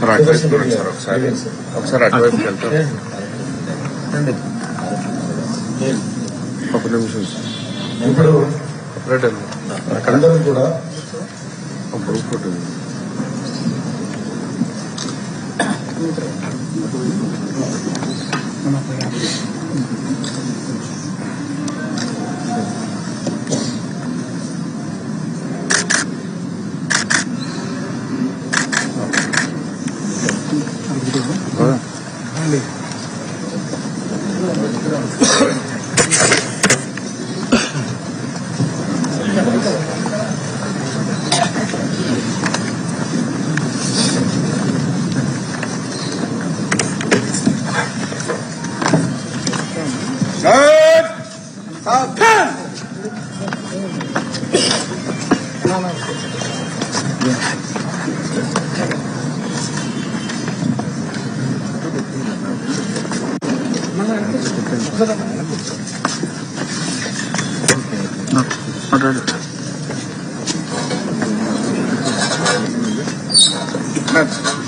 Sir అటువైపు చూడండి sir ఒకసారి అటువైపు వెళ్తాం. ఒక నిమిషం ఇప్పుడు అందరూ కూడా గ్రూప్ ఫోటో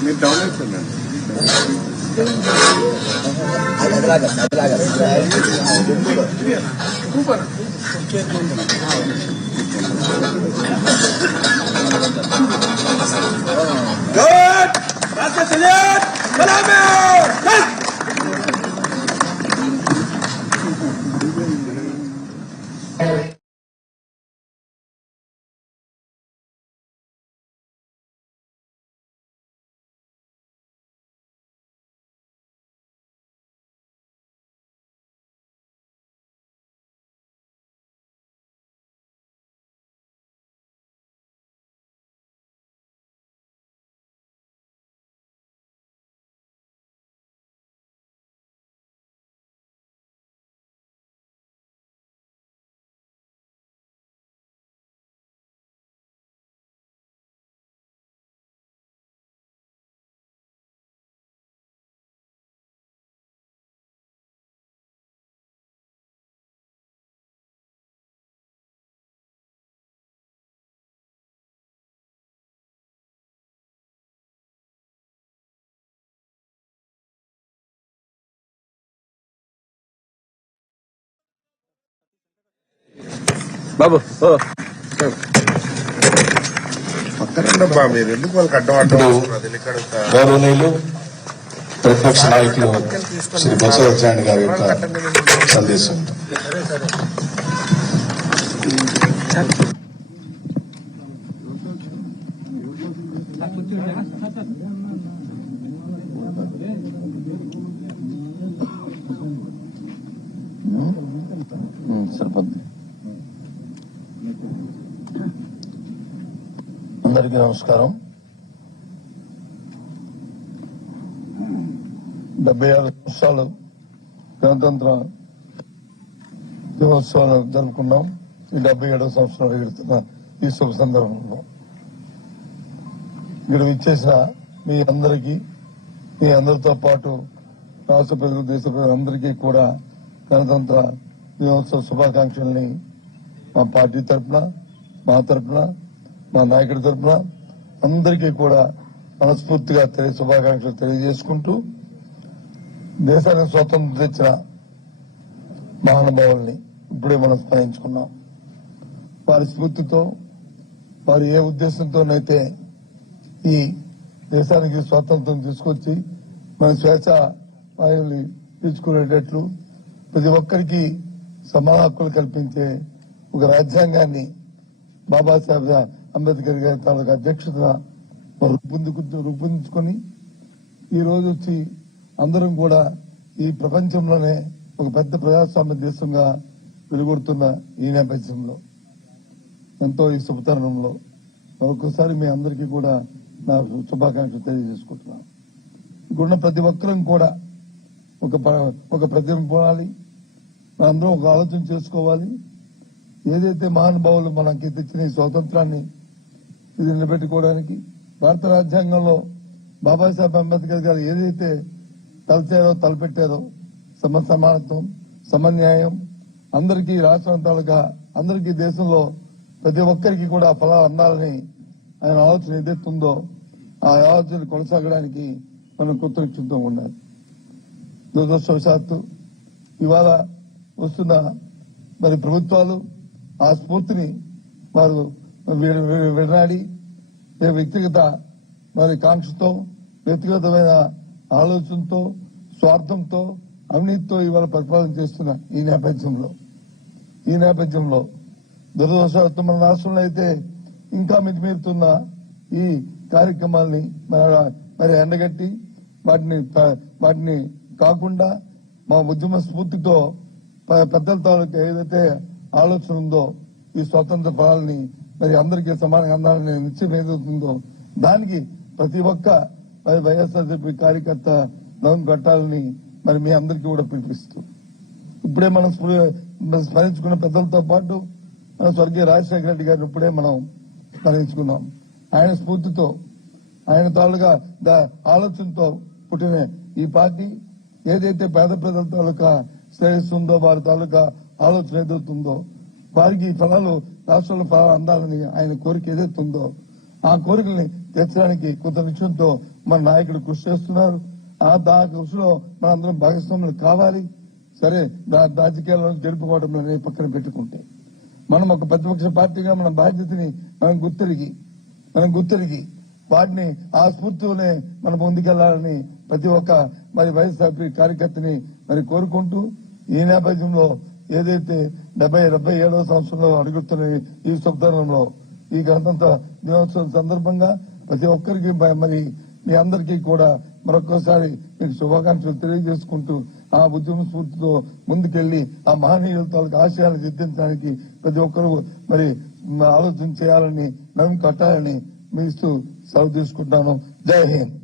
మీరు డౌన్ అయిపోయిందండి. బాబు పక్కన మీరు ఎందుకు వాళ్ళకి గౌరవనీయులు ప్రతిపక్ష నాయకులు శ్రీ బసవరాజు గారి యొక్క సందేశం. సరిపోద్ది. అందరికీ నమస్కారం. 75 సంవత్సరాలు గణతంత్ర దినోత్సవాలు జరుపుకున్నాం. ఈ 77వ సంవత్సరం ఎగురుతున్న ఈ శుభ సందర్భంలో ఇక్కడ ఇచ్చేసిన మీ అందరికీ, మీ అందరితో పాటు రాష్ట్ర ప్రజలు, దేశ ప్రజలందరికీ కూడా గణతంత్ర దినోత్సవ శుభాకాంక్షల్ని మా పార్టీ తరఫున, మా తరఫున, మా నాయకుడి తరఫున అందరికీ కూడా మనస్ఫూర్తిగా శుభాకాంక్షలు తెలియజేసుకుంటూ, దేశానికి స్వాతంత్రం తెచ్చిన మహానుభావుల్ని ఇప్పుడే మనం స్మరించుకున్నాం. వారి స్ఫూర్తితో, వారు ఏ ఉద్దేశంతోనైతే ఈ దేశానికి స్వాతంత్రం తీసుకొచ్చి మన స్వేచ్ఛ వాయుల్ని తీసుకునేటట్లు ప్రతి ఒక్కరికి సమాన హక్కులు కల్పించే ఒక రాజ్యాంగాన్ని బాబాసాహెబ్ అంబేద్కర్ గారి తాలూకు అధ్యక్షతన రూపొందించుకొని ఈ రోజు వచ్చి అందరం కూడా ఈ ప్రపంచంలోనే ఒక పెద్ద ప్రజాస్వామ్య దేశంగా వెలుగొడుతున్న ఈ నేపథ్యంలో ఎంతో ఈ శుభతరుణంలో మరొకసారి మీ అందరికీ కూడా నా శుభాకాంక్షలు తెలియజేసుకుంటున్నాను. ఇక్కడున్న ప్రతి ఒక్కరం కూడా ఒక ప్రతిమ పోవాలి, మనందరం ఒక ఆలోచన చేసుకోవాలి. ఏదైతే మహానుభావులు మనకి తెచ్చిన ఈ స్వాతంత్రాన్ని ఇది నిలబెట్టుకోవడానికి భారత రాజ్యాంగంలో బాబాసాహెబ్ అంబేద్కర్ గారు ఏదైతే తలపెట్టారో సమానత్వం, సమన్యాయం, అందరికీ రాష్ట్రం తాలూకా అందరికీ దేశంలో ప్రతి ఒక్కరికి కూడా ఫలాలు అందాలని ఆయన ఆలోచన ఏదైతుందో ఆ ఆలోచన కొనసాగడానికి మనం కృతజ్ఞతతో ఉండాలి. దురదృష్టవశాత్తు ఇవాళ వస్తున్న మరి ప్రభుత్వాలు ఆ స్ఫూర్తిని వారు విడనాడి వ్యక్తిగత మరి కాంక్షతో, వ్యక్తిగతమైన ఆలోచనతో, స్వార్థంతో, అవినీతితో ఇవాళ పరిపాలన చేస్తున్న ఈ నేపథ్యంలో దురదృష్టవశాత్తు మన రాష్ట్రంలో అయితే ఇంకా మితిమీరుతున్న ఈ కార్యక్రమాల్ని మరి ఎండగట్టి వాటిని కాకుండా మా ఉద్యమ స్ఫూర్తితో పెద్దల తాలూకు ఏదైతే ఆలోచన ఉందో ఈ స్వాతంత్ర ఫలాల్ని మరి అందరికీ సమానంగా అందాలని నిశ్చయం ఏదవుతుందో దానికి ప్రతి ఒక్క మరి వైఎస్ఆర్సీపీ కార్యకర్త నవం కట్టాలని మరి మీ అందరికీ కూడా పిలిపిస్తూ ఇప్పుడే మనం స్మరించుకున్న పెద్దలతో పాటు మన స్వర్గీయ రాజశేఖర రెడ్డి గారిని ఇప్పుడే మనం స్మరించుకున్నాం. ఆయన స్ఫూర్తితో, ఆయన తాలూకా ఆలోచనతో పుట్టిన ఈ పార్టీ ఏదైతే పేద ప్రజల తాలూకా శ్రేయస్సు ఉందో, వారి తాలూకా ఆలోచన ఏదవుతుందో, వారికి ఫలాలు రాష్ట్రంలో ఫలాలు అందాలని ఆయన కోరిక ఏదైతుందో ఆ కోరికల్ని తీర్చడానికి కొంత నిశ్చయంతో మన నాయకుడు కృషి చేస్తున్నారు. ఆ కృషిలో మనందరం భాగస్వాములు కావాలి. సరే, రాజకీయాల్లో గెలుపుకోవడం అనేది పక్కన పెట్టుకుంటే మనం ఒక ప్రతిపక్ష పార్టీగా మన బాధ్యతని మనం గుర్తిరిగి వాటిని ఆ స్ఫూర్తితోనే మనం ముందుకెళ్లాలని ప్రతి ఒక్క మరి వైఎస్ఆర్పీ కార్యకర్తని మరి కోరుకుంటూ ఈ నేపథ్యంలో ఏదైతే 77వ సంవత్సరంలో అడుగుతున్న ఈ శుభతరుణంలో ఈ గణతంత్ర దినోత్సవం సందర్భంగా ప్రతి ఒక్కరికి మరి మీ అందరికీ కూడా మరొకసారి మీకు శుభాకాంక్షలు తెలియజేసుకుంటూ ఆ ఉద్యమ స్ఫూర్తితో ముందుకెళ్లి ఆ మహనీయుల తాలూకు ఆశయాలను సిద్ధించడానికి ప్రతి ఒక్కరూ మరి ఆలోచన చేయాలని నడుం కట్టాలని మీ ఇస్తూ సెలవు తీసుకుంటాను. జై హింద్.